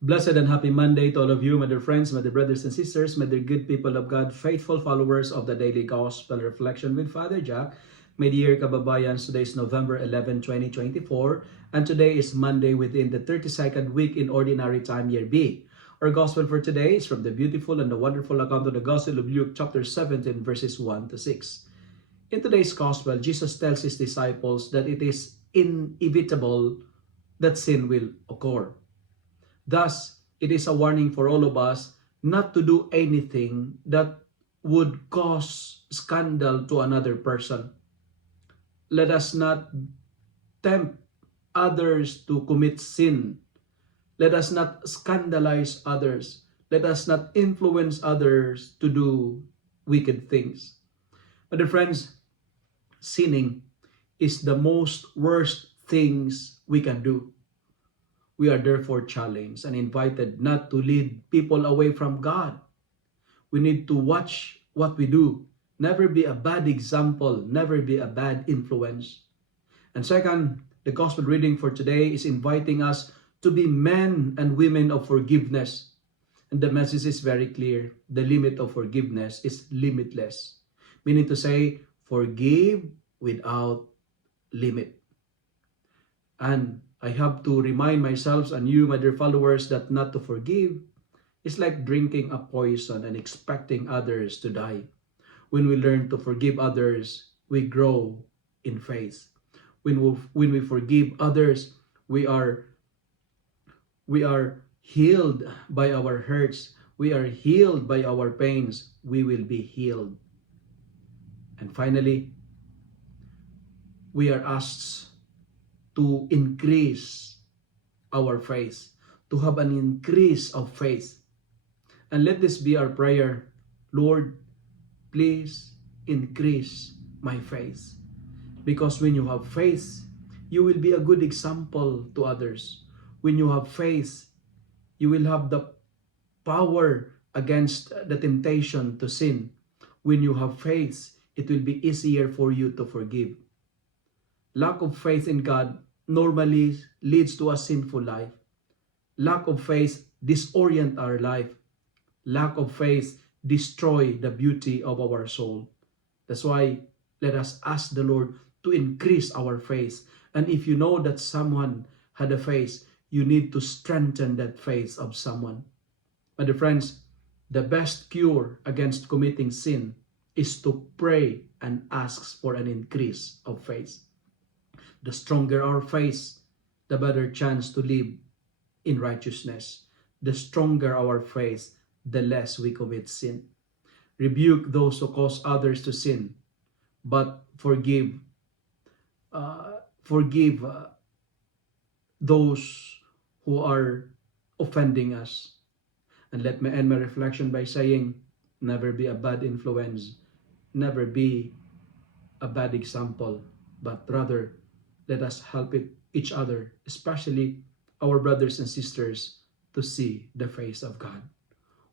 Blessed and happy Monday to all of you, my dear friends, my dear brothers and sisters, my dear good people of God, faithful followers of the Daily Gospel Reflection with Father Jack. My dear kababayans, today is November 11, 2024, and today is Monday within the 32nd week in Ordinary Time, Year B. Our Gospel for today is from the beautiful and the wonderful account of the Gospel of Luke, chapter 17, verses 1 to 6. In today's Gospel, Jesus tells his disciples that it is inevitable that sin will occur. Thus, it is a warning for all of us not to do anything that would cause scandal to another person. Let us not tempt others to commit sin. Let us not scandalize others. Let us not influence others to do wicked things. But dear friends, sinning is the most worst things we can do. We are therefore challenged and invited not to lead people away from God. We need to watch what we do. Never be a bad example. Never be a bad influence. And second, the gospel reading for today is inviting us to be men and women of forgiveness. And the message is very clear. The limit of forgiveness is limitless. Meaning to say, forgive without limit. And I have to remind myself and you, my dear followers, that not to forgive is like drinking a poison and expecting others to die. When we learn to forgive others, we grow in faith. When we forgive others, we are healed by our hurts. We are healed by our pains. We will be healed. And finally, we are asked to increase our faith, to have an increase of faith. And let this be our prayer. Lord, please increase my faith. Because when you have faith, you will be a good example to others. When you have faith, you will have the power against the temptation to sin. When you have faith, it will be easier for you to forgive. Lack of faith in God normally leads to a sinful life. Lack of faith disorient our life. Lack of faith destroy the beauty of our soul. That's why let us ask the Lord to increase our faith. And if you know that someone had a faith, you need to strengthen that faith of someone. My dear friends, the best cure against committing sin is to pray and ask for an increase of faith. The stronger our faith, the better chance to live in righteousness. The stronger our faith, the less we commit sin. Rebuke those who cause others to sin, but forgive those who are offending us. And let me end my reflection by saying, never be a bad influence, never be a bad example, but rather let us help each other, especially our brothers and sisters, to see the face of God.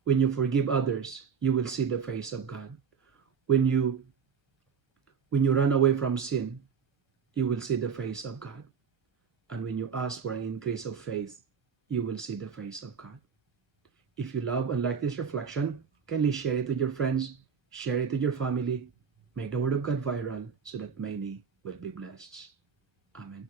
When you forgive others, you will see the face of God. When you run away from sin, you will see the face of God. And when you ask for an increase of faith, you will see the face of God. If you love and like this reflection, kindly share it with your friends, share it with your family, make the Word of God viral so that many will be blessed. Amen.